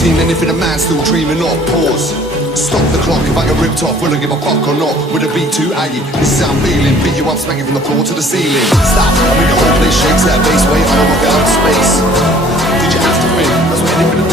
seen anything a man still dreaming of? Pause. Stop the clock if I get ripped off, will I give a fuck or not? Would it be too aggy? This is how I'm feeling. Beat you up, smacking from the floor to the ceiling. Stop, I mean the whole place shakes, that bass weight, I don't know out of space. Did you have to win? That's what anything